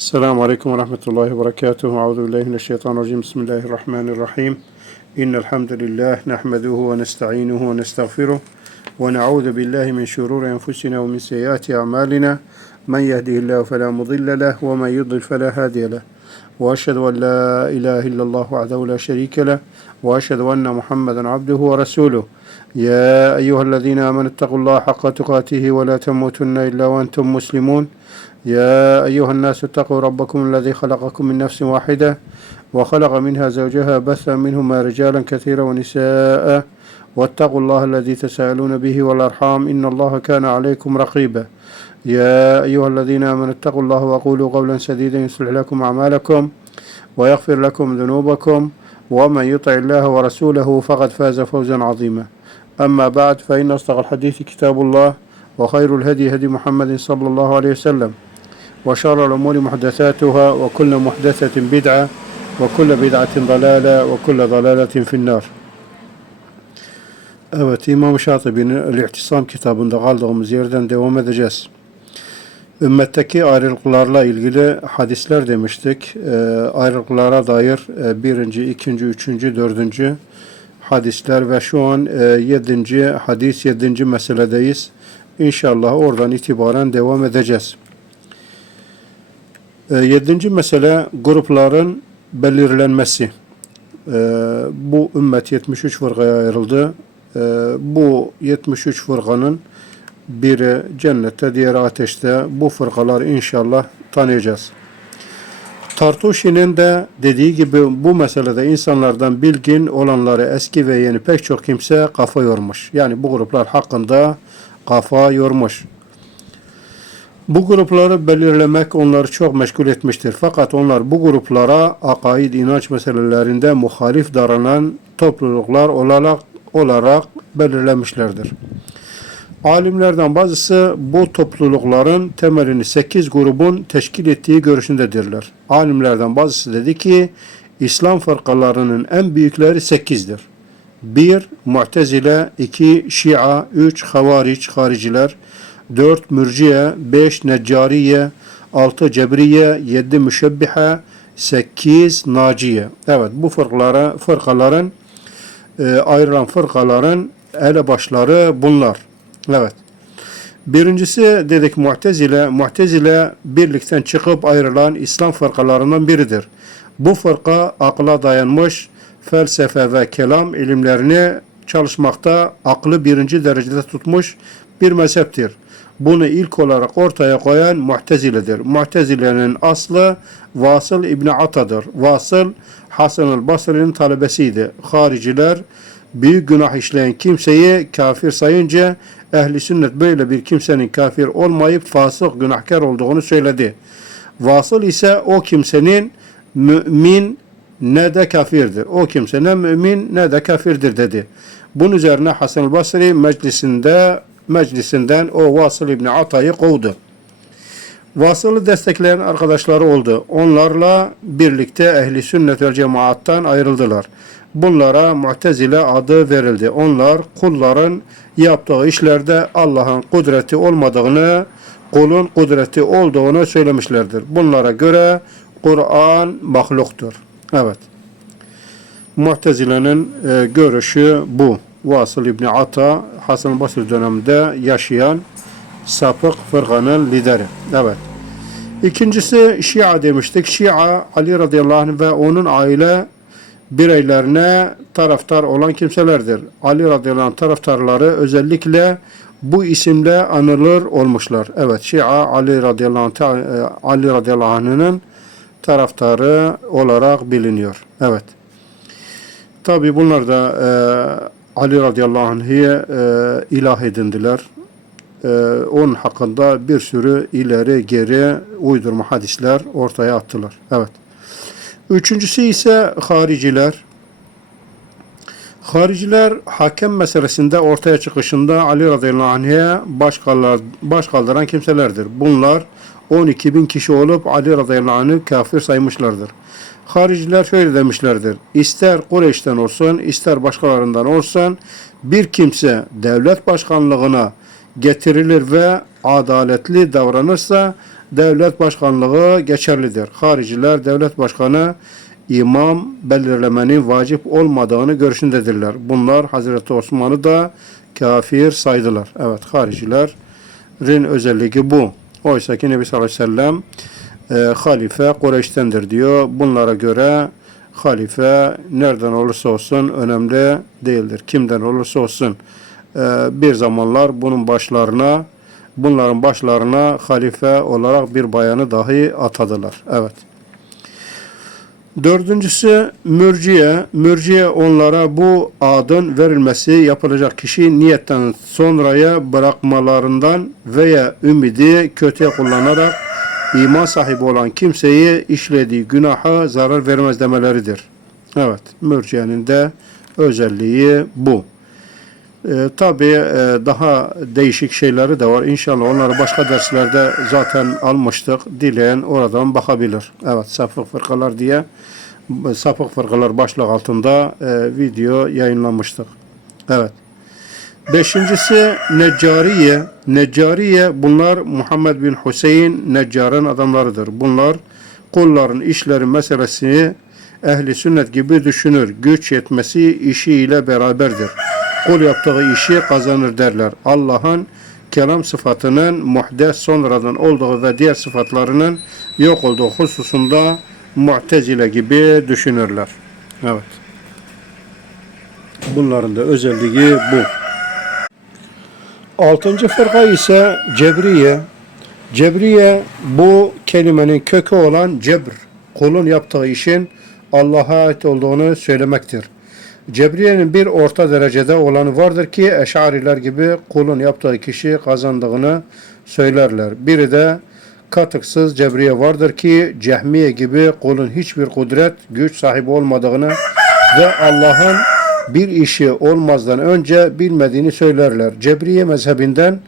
السلام عليكم ورحمة الله وبركاته. أعوذ بالله من الشيطان الرجيم. بسم الله الرحمن الرحيم. إن الحمد لله نحمده ونستعينه ونستغفره ونعوذ بالله من شرور أنفسنا ومن سيئات أعمالنا. من يهده الله فلا مضل له ومن يضلل فلا هادي له. وأشهد أن لا إله إلا الله وحده لا شريك له وأشهد أن محمدا عبده ورسوله. يا أيها الذين آمنوا اتقوا الله حق تقاته ولا تموتن إلا وأنتم مسلمون. يا أيها الناس اتقوا ربكم الذي خلقكم من نفس واحدة وخلق منها زوجها بث منهما رجالا كثيرا ونساء واتقوا الله الذي تساءلون به والأرحام إن الله كان عليكم رقيبا. يا أيها الذين آمنوا اتقوا الله وقولوا قولا سديدا يصلح لكم أعمالكم ويغفر لكم ذنوبكم ومن يطع الله ورسوله فقد فاز فوزا عظيما. أما بعد فإن أصدق الحديث كتاب الله وخير الهدي هدي محمد صلى الله عليه وسلم. وشر الأمور محدثاتها وكل محدثة بدعة وكل بدعة ضلالة وكل ضلالة في النار Evet İmam Şatibi'nin El-İhtisam kitabında kaldığımız yerden devam edeceğiz. Ümmetteki ayrılıklarla ilgili hadisler demiştik. E, ayrılıklara dair e, birinci, ikinci, üçüncü, dördüncü hadisler ve şu an e, yedinci hadis, yedinci meseledeyiz. İnşallah oradan itibaren devam edeceğiz. E, yedinci mesele grupların belirlenmesi. E, bu ümmet 73 fırkaya ayrıldı. E, bu 73 fırkanın biri cennette, diğeri ateşte. Bu fırkalar inşallah tanıyacağız. Tartuşi'nin de dediği gibi bu meselede insanlardan bilgin olanları eski ve yeni pek çok kimse kafa yormuş. Yani bu gruplar hakkında kafa yormuş. Bu grupları belirlemek onları çok meşgul etmiştir. Fakat onlar bu gruplara akaid inanç meselelerinde muhalif davranan topluluklar olarak, olarak belirlemişlerdir. Alimlerden bazısı bu toplulukların temelini 8 grubun teşkil ettiği görüşündedirler. Alimlerden bazısı dedi ki İslam fırkalarının en büyükleri 8'dir. 1. Mu'tezile 2. Şia 3. Havariç, hariciler 4. Mürciye 5. Neccariye 6. Cebriye 7. Müşebbihe 8. Naciye. Evet bu fırkalara, fırkaların e, ayrılan fırkaların elebaşları bunlar. Evet. Birincisi dedik Mu'tezile. Mu'tezile birlikten çıkıp ayrılan İslam fırkalarından biridir. Bu fırka akla dayanmış felsefe ve kelam ilimlerini çalışmakta aklı birinci derecede tutmuş bir mezheptir. Bunu ilk olarak ortaya koyan Mu'tezile'dir. Mu'tezile'nin aslı Vasıl İbni Ata'dır. Vasıl Hasan-ı Basri'nin talebesiydi. Hariciler büyük günah işleyen kimseyi kafir sayınca ehli sünnet böyle bir kimsenin kafir olmayıp fasık günahkar olduğunu söyledi. Vasıl ise o kimsenin mümin ne de kafirdir. O kimse ne mümin ne de kafirdir dedi. Bunun üzerine Hasan Basri meclisinde meclisinden o Vasıl İbni Ata'yı kovdu. Vasıl'ı destekleyen arkadaşları oldu. Onlarla birlikte ehli sünnet ve cemaattan ayrıldılar. Bunlara Mu'tezile adı verildi. Onlar kulların yaptığı işlerde Allah'ın kudreti olmadığını, kulun kudreti olduğunu söylemişlerdir. Bunlara göre Kur'an mahluktur. Evet. Mu'tezile'nin e, görüşü bu. Vasıl İbni Ata, Hasan Basri döneminde yaşayan sapık fırkanın lideri. Evet. İkincisi Şia demiştik. Şia Ali radıyallahu anh ve onun aile bireylerine taraftar olan kimselerdir. Ali radıyallahu anh taraftarları özellikle bu isimle anılır olmuşlar. Evet Şia Ali radıyallahu anh, Ali radıyallahu anh'ın taraftarı olarak biliniyor. Evet. Tabi bunlar da e, Ali radıyallahu anh'ı e, ilah edindiler. E, onun hakkında bir sürü ileri geri uydurma hadisler ortaya attılar. Evet. Üçüncüsü ise hariciler. Hariciler hakem meselesinde ortaya çıkışında Ali radıyallahu baş, baş kaldıran kimselerdir. Bunlar 12 bin kişi olup Ali radıyallahu anh'ı kafir saymışlardır. Hariciler şöyle demişlerdir. İster Kureyş'ten olsun, ister başkalarından olsun bir kimse devlet başkanlığına getirilir ve adaletli davranırsa devlet başkanlığı geçerlidir. Hariciler devlet başkanı imam belirlemenin vacip olmadığını görüşündedirler. Bunlar Hazreti Osman'ı da kafir saydılar. Evet haricilerin özelliği bu. Oysa ki Nebi sallallahu aleyhi ve sellem e, halife Kureyş'tendir diyor. Bunlara göre halife nereden olursa olsun önemli değildir. Kimden olursa olsun. E, bir zamanlar bunun başlarına bunların başlarına halife olarak bir bayanı dahi atadılar. Evet. Dördüncüsü mürciye. Mürciye onlara bu adın verilmesi yapılacak kişi niyetten sonraya bırakmalarından veya ümidi kötüye kullanarak iman sahibi olan kimseyi işlediği günaha zarar vermez demeleridir. Evet, mürciyenin de özelliği bu. Ee, tabii e, daha değişik şeyleri de var. İnşallah onları başka derslerde zaten almıştık. Dileyen oradan bakabilir. Evet, sapık fırkalar diye sapık fırkalar başlık altında e, video yayınlamıştık. Evet. Beşincisi Neccariye. Neccariye bunlar Muhammed bin Hüseyin Neccar'ın adamlarıdır. Bunlar kulların işleri meselesini ehli sünnet gibi düşünür. Güç yetmesi işiyle beraberdir. Kul yaptığı işi kazanır derler. Allah'ın kelam sıfatının muhdes sonradan olduğu ve diğer sıfatlarının yok olduğu hususunda mu'tezile gibi düşünürler. Evet. Bunların da özelliği bu. Altıncı fırka ise Cebriye. Cebriye bu kelimenin kökü olan cebr. Kulun yaptığı işin Allah'a ait olduğunu söylemektir. Cebriye'nin bir orta derecede olanı vardır ki Eş'ariler gibi kulun yaptığı kişi kazandığını söylerler. Biri de katıksız Cebriye vardır ki Cehmiye gibi kulun hiçbir kudret, güç sahibi olmadığını ve Allah'ın bir işi olmazdan önce bilmediğini söylerler. Cebriye mezhebinden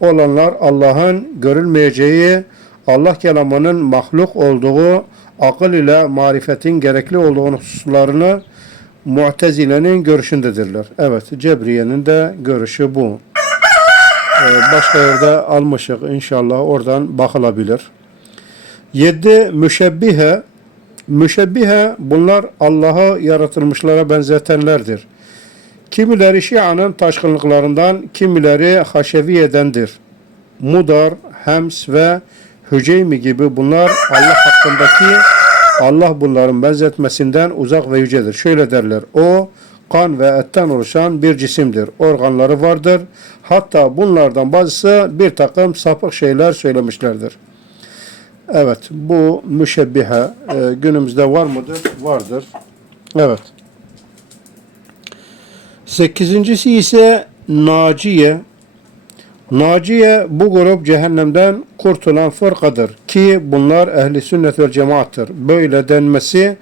olanlar Allah'ın görülmeyeceği, Allah kelamının mahluk olduğu, akıl ile marifetin gerekli olduğu hususlarını Mu'tezile'nin görüşündedirler. Evet, Cebriye'nin de görüşü bu. Ee, başka yerde almışık inşallah oradan bakılabilir. 7. Müşebbihe Müşebbihe bunlar Allah'ı yaratılmışlara benzetenlerdir. Kimileri Şia'nın taşkınlıklarından, kimileri Haşeviye'dendir. Mudar, Hems ve Hüceymi gibi bunlar Allah hakkındaki Allah bunların benzetmesinden uzak ve yücedir. Şöyle derler. O kan ve etten oluşan bir cisimdir. Organları vardır. Hatta bunlardan bazısı bir takım sapık şeyler söylemişlerdir. Evet, bu müşebbihe e, günümüzde var mıdır? Vardır. Evet. Sekizincisi ise Naciye. Naciye bu grup cehennemden kurtulan fırkadır ki bunlar ehli sünnet ve cemaattır. Böyle denmesi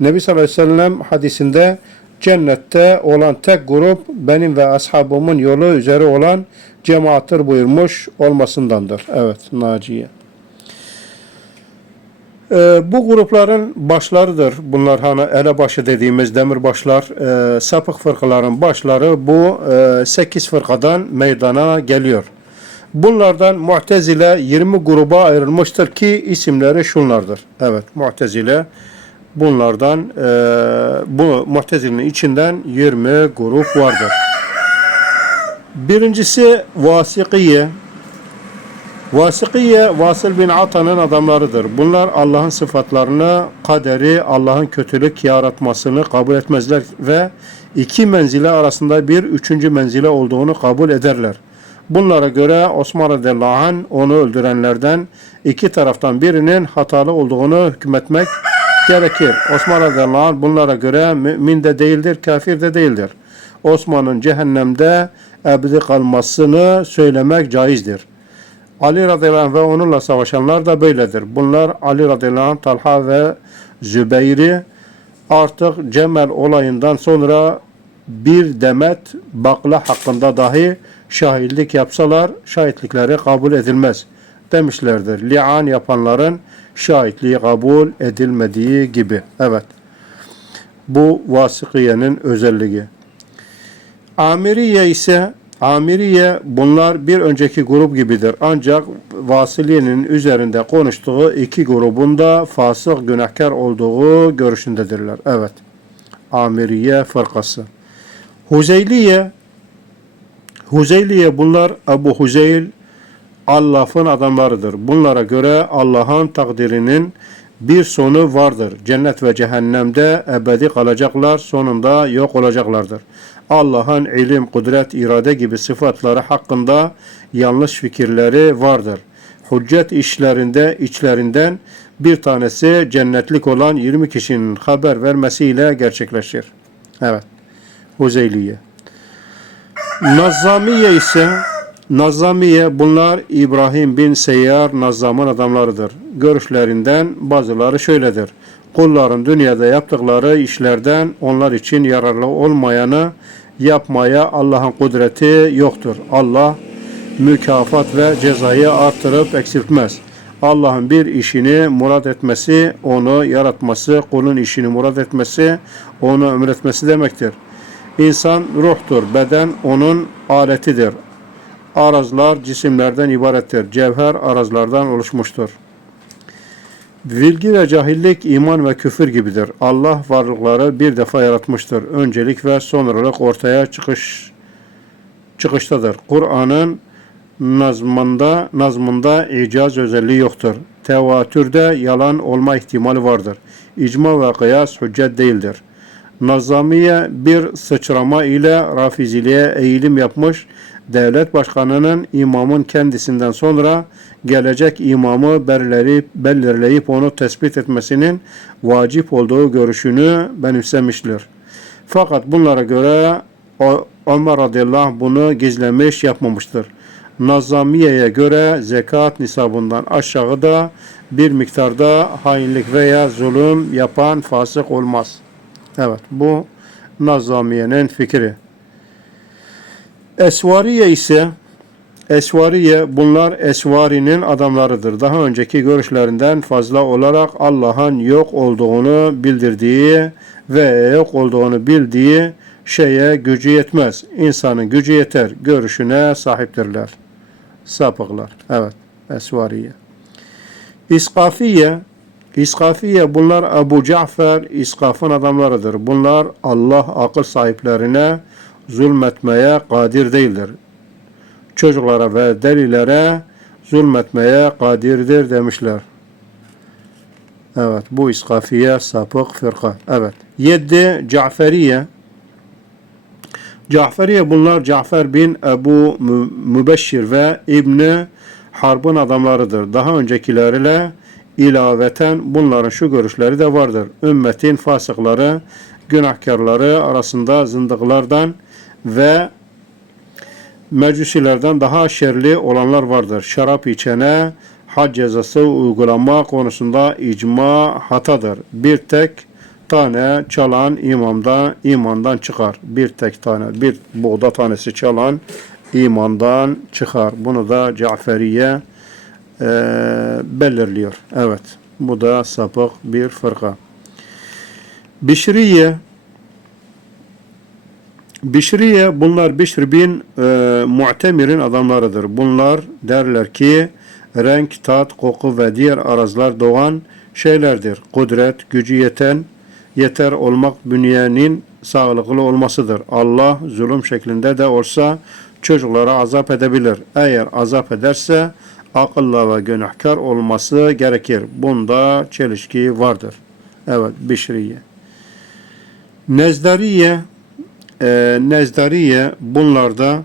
Nebi sallallahu aleyhi ve sellem hadisinde cennette olan tek grup benim ve ashabımın yolu üzere olan cemaattır buyurmuş olmasındandır. Evet, Naciye. Ee, bu grupların başlarıdır. Bunlar hani elebaşı dediğimiz demirbaşlar, e, sapık fırkaların başları bu e, 8 fırkadan meydana geliyor. Bunlardan Mu'tezile 20 gruba ayrılmıştır ki isimleri şunlardır. Evet, Mu'tezile bunlardan e, bu Mu'tezile'nin içinden 20 grup vardır. Birincisi Vasikiye. Vasikiye, Vasıl bin Ata'nın adamlarıdır. Bunlar Allah'ın sıfatlarını, kaderi, Allah'ın kötülük yaratmasını kabul etmezler ve iki menzile arasında bir üçüncü menzile olduğunu kabul ederler. Bunlara göre Osman radıyallahu onu öldürenlerden iki taraftan birinin hatalı olduğunu hükmetmek gerekir. Osman radıyallahu bunlara göre mümin de değildir, kafir de değildir. Osman'ın cehennemde ebedi kalmasını söylemek caizdir. Ali radıyallahu anh ve onunla savaşanlar da böyledir. Bunlar Ali radıyallahu anh, Talha ve Zübeyir'i artık Cemel olayından sonra bir demet bakla hakkında dahi şahitlik yapsalar şahitlikleri kabul edilmez demişlerdir. Li'an yapanların şahitliği kabul edilmediği gibi. Evet. Bu vasikiyenin özelliği. Amiriye ise Amiriye bunlar bir önceki grup gibidir. Ancak Vasiliye'nin üzerinde konuştuğu iki grubunda fasık günahkar olduğu görüşündedirler. Evet. Amiriye fırkası. Huzeyliye Huzeyliye bunlar Ebu Huzeyl Allah'ın adamlarıdır. Bunlara göre Allah'ın takdirinin bir sonu vardır. Cennet ve cehennemde ebedi kalacaklar, sonunda yok olacaklardır. Allah'ın ilim, kudret, irade gibi sıfatları hakkında yanlış fikirleri vardır. Hüccet işlerinde içlerinden bir tanesi cennetlik olan 20 kişinin haber vermesiyle gerçekleşir. Evet. Huzeyliye. Nazzamiye ise Nazzamiye bunlar İbrahim bin Seyyar Nazzam'ın adamlarıdır. Görüşlerinden bazıları şöyledir. Kulların dünyada yaptıkları işlerden onlar için yararlı olmayanı yapmaya Allah'ın kudreti yoktur. Allah mükafat ve cezayı artırıp eksiltmez. Allah'ın bir işini murad etmesi, onu yaratması, kulun işini murad etmesi, onu emretmesi demektir. İnsan ruhtur, beden onun aletidir. Arazlar cisimlerden ibarettir. Cevher arazlardan oluşmuştur. Bilgi ve cahillik iman ve küfür gibidir. Allah varlıkları bir defa yaratmıştır. Öncelik ve sonralık ortaya çıkış çıkıştadır. Kur'an'ın nazmında nazmında icaz özelliği yoktur. Tevatürde yalan olma ihtimali vardır. İcma ve kıyas hüccet değildir. Nazamiye bir sıçrama ile rafiziliğe eğilim yapmış, devlet başkanının imamın kendisinden sonra gelecek imamı belirleyip, belirleyip onu tespit etmesinin vacip olduğu görüşünü benimsemiştir. Fakat bunlara göre Ömer radıyallahu anh bunu gizlemiş yapmamıştır. Nazamiye'ye göre zekat nisabından aşağıda bir miktarda hainlik veya zulüm yapan fasık olmaz. Evet bu Nazamiye'nin fikri. Esvariye ise Esvariye bunlar Esvari'nin adamlarıdır. Daha önceki görüşlerinden fazla olarak Allah'ın yok olduğunu bildirdiği ve yok olduğunu bildiği şeye gücü yetmez. İnsanın gücü yeter. Görüşüne sahiptirler. Sapıklar. Evet. Esvariye. İskafiye İskafiye bunlar Ebu Cafer İskaf'ın adamlarıdır. Bunlar Allah akıl sahiplerine zulmetmeye kadir değildir. Çocuklara ve delilere zulmetmeye kadirdir demişler. Evet bu İskafiye sapık fırka. Evet. 7 Caferiye Caferiye bunlar Cafer bin Ebu Mü- Mübeşşir ve İbni Harb'ın adamlarıdır. Daha öncekilerle ilaveten bunların şu görüşleri de vardır. Ümmetin fasıkları, günahkarları arasında zındıklardan ve mecusilerden daha şerli olanlar vardır. Şarap içene had cezası uygulama konusunda icma hatadır. Bir tek tane çalan imamdan imandan çıkar. Bir tek tane bir buğda tanesi çalan imandan çıkar. Bunu da Caferiye e, belirliyor. Evet. Bu da sapık bir fırka. Bişriye Bişriye bunlar Bişr bin e, Mu'temir'in adamlarıdır. Bunlar derler ki renk, tat, koku ve diğer arazlar doğan şeylerdir. Kudret, gücü yeten, yeter olmak bünyenin sağlıklı olmasıdır. Allah zulüm şeklinde de olsa çocuklara azap edebilir. Eğer azap ederse akıllı ve günahkar olması gerekir. Bunda çelişki vardır. Evet, Bişriye. Nezdariye e, Nezdariye bunlarda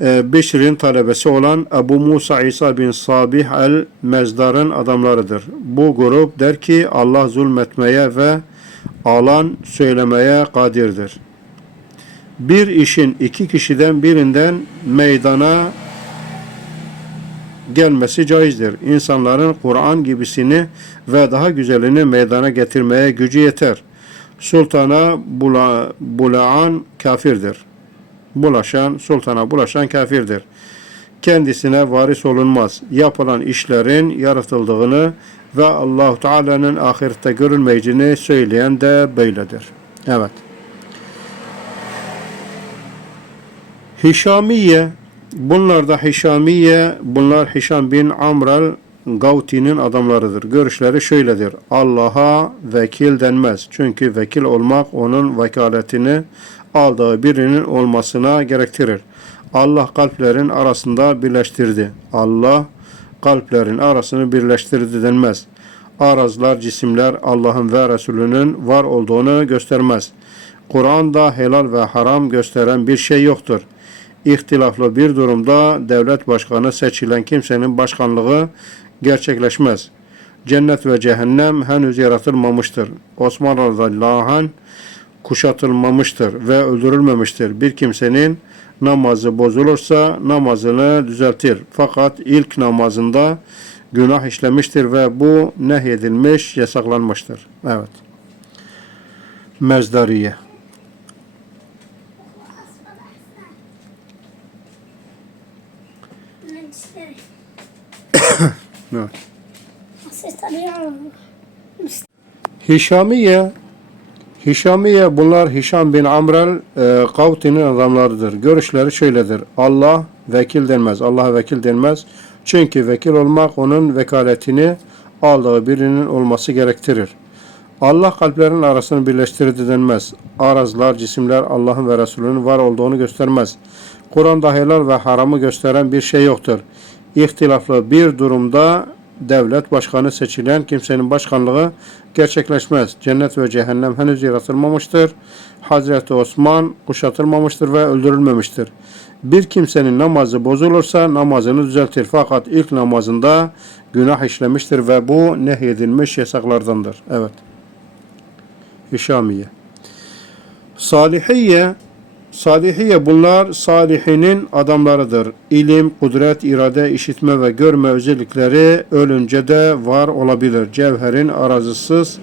e, Beşir'in talebesi olan Ebu Musa İsa bin Sabih el-Mezdar'ın adamlarıdır. Bu grup der ki Allah zulmetmeye ve alan söylemeye kadirdir. Bir işin iki kişiden birinden meydana gelmesi caizdir. İnsanların Kur'an gibisini ve daha güzelini meydana getirmeye gücü yeter. Sultana bula, bulaan kafirdir. Bulaşan, sultana bulaşan kafirdir. Kendisine varis olunmaz. Yapılan işlerin yaratıldığını ve Allahu Teala'nın ahirette görülmeyeceğini söyleyen de böyledir. Evet. Hişamiye bunlar da Hişamiye bunlar Hişam bin Amral Gavti'nin adamlarıdır. Görüşleri şöyledir. Allah'a vekil denmez. Çünkü vekil olmak onun vekaletini aldığı birinin olmasına gerektirir. Allah kalplerin arasında birleştirdi. Allah kalplerin arasını birleştirdi denmez. Arazlar, cisimler Allah'ın ve Resulünün var olduğunu göstermez. Kur'an'da helal ve haram gösteren bir şey yoktur. İhtilaflı bir durumda devlet başkanı seçilen kimsenin başkanlığı gerçekleşmez. Cennet ve cehennem henüz yaratılmamıştır. Osman radıyallahu anh kuşatılmamıştır ve öldürülmemiştir. Bir kimsenin namazı bozulursa namazını düzeltir. Fakat ilk namazında günah işlemiştir ve bu nehyedilmiş, yasaklanmıştır. Evet. Mezdariye. Sesleri yalan. Hişamiye Hişamiye bunlar Hişam bin Amrel e, Kavti'nin adamlarıdır. Görüşleri şöyledir. Allah vekil denmez. Allah'a vekil denmez. Çünkü vekil olmak onun vekaletini aldığı birinin olması gerektirir. Allah kalplerin arasını birleştirdi denmez. Arazlar, cisimler Allah'ın ve Resulünün var olduğunu göstermez. Kur'an'da helal ve haramı gösteren bir şey yoktur. İhtilaflı bir durumda devlet başkanı seçilen kimsenin başkanlığı gerçekleşmez. Cennet ve cehennem henüz yaratılmamıştır. Hazreti Osman kuşatılmamıştır ve öldürülmemiştir. Bir kimsenin namazı bozulursa namazını düzeltir. Fakat ilk namazında günah işlemiştir ve bu nehyedilmiş yasaklardandır. Evet. Hişamiye. Salihiye Salihiye bunlar salihinin adamlarıdır. İlim, kudret, irade, işitme ve görme özellikleri ölünce de var olabilir. Cevherin arazısız,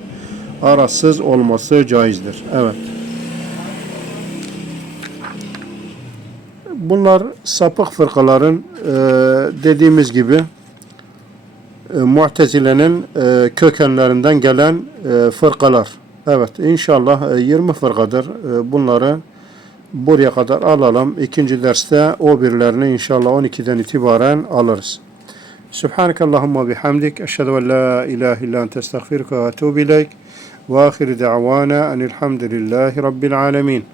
arasız olması caizdir. Evet. Bunlar sapık fırkaların e, dediğimiz gibi e, e, kökenlerinden gelen e, fırkalar. Evet inşallah e, 20 fırkadır. E, bunları buraya kadar alalım. İkinci derste o birlerini inşallah 12'den itibaren alırız. Subhaneke Allahumma bihamdik. Eşhedü en la ilahe illa ente estağfiruka ve etûbü ileyk. Ve ahiri da'vana enilhamdülillahi rabbil alemin.